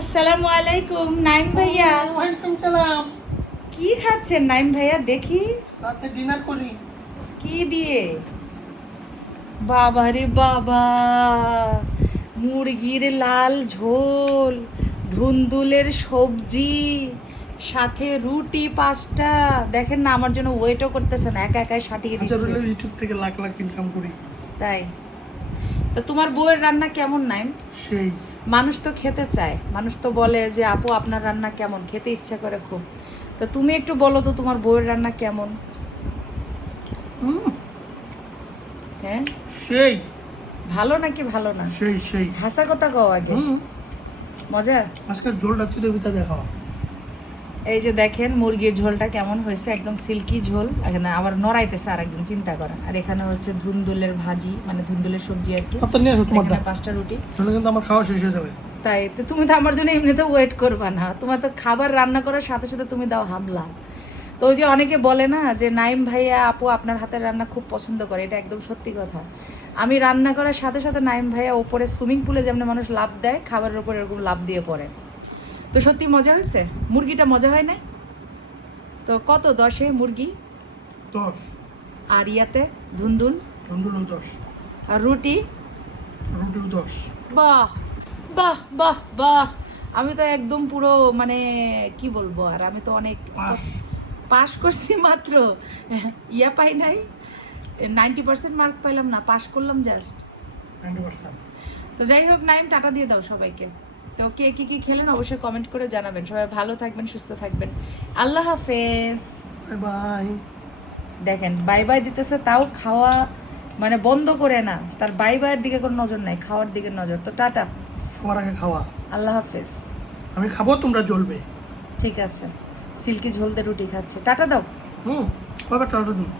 আসসালামু আলাইকুম নাইম ভাইয়া। ওয়ালাইকুম সালাম। কি খাচ্ছেন নাইম ভাইয়া দেখি? রাতে ডিনার করি। কি দিয়ে? বাবা রে বাবা, মুরগির লাল ঝোল, ধুন্দুলের সবজি, সাথে রুটি 5টা। দেখেন না, আমার জন্য ওয়েটও করতেছে না, একা একাই সাটিয়ে আচ্ছা, দিচ্ছে। ইউটিউব থেকে লাখ লাখ ইনকাম করি। তাই তো তোমার বউয়ের রান্না কেমন নাইম? সেই মানুষ তো খেতে চায়, মানুষ তো বলে যে আপু আপনার রান্না কেমন, খেতে ইচ্ছা করে খুব। তো তুমি একটু বলো তো তোমার বউয়ের রান্না কেমন? হ্যাঁ, সেই ভালো নাকি ভালো না? সেই সেই হাসা কথা কও আগে। মজা। আজকের ঝোলটা চিরবিতা দেখাও। এই যে দেখেন মুরগির ঝোলটা কেমন হয়েছে, একদম সিল্কি ঝোল। এখানে আবার নড়াইতেছে আর একজন, চিন্তা করেন। আর এখানে হচ্ছে ধুন্দুলের ভাজি, মানে ধুন্দুলের সবজি আর কি। আপনার নিয়ে আসো তোমারটা, 5টা রুটি। তাহলে কিন্তু আমার খাওয়া শেষ হয়ে যাবে। তাই তো তুমি তো আমার জন্য এমনিতে ওয়েট করবা না, তোমার তো খাবার রান্না করার সাথে সাথে তুমি দাও হামলা। তো ওই যে অনেকে বলে না যে নাইম ভাইয়া আপু আপনার হাতের রান্না খুব পছন্দ করে, এটা একদম সত্যি কথা। আমি রান্না করার সাথে সাথে নাইম ভাইয়া ওপরে সুইমিং পুলে যেমন মানুষ লাফ দেয়, খাবারের উপর এরকম লাফ দিয়ে পড়ে। তো সত্যি মজা হয়েছে, মুরগিটা মজা হয় না? তো কত 10-এ মুরগি? 10। আর ইয়াতে ধুন্দুল তন্দুরও 10, আর রুটি? রুটিও 10। বাহ বাহ বাহ বাহ, আমি তো একদম পুরো মানে কি বলবো, আর আমি তো অনেক পাস। পাস করছি মাত্র, ইয়া পাই নাই, 90% মার্ক পাইলাম না, পাস করলাম জাস্ট। 90%। তো যাই হোক নাইম, টাটা দিয়ে দাও সবাইকে। তো কে কি কি খেলেন অবশ্যই কমেন্ট করে জানাবেন। সবাই ভালো থাকবেন, সুস্থ থাকবেন। আল্লাহ হাফেজ। Bye bye. দেখেন বাই বাই দিতেছে, তাও খাওয়া মানে বন্ধ করে না, তার বাই বাইয়ের দিকে কোনো নজর নাই, খাওয়ার দিকে নজর। তো টাটা, সবার আগে খাওয়া। আল্লাহ হাফেজ। আমি খাবো, তোমরা জ্বলবে। ঠিক আছে, সিল্কি ঝোল দিয়ে রুটি খাচ্ছে, টাটা দাও। কয়বার টাটা দিই।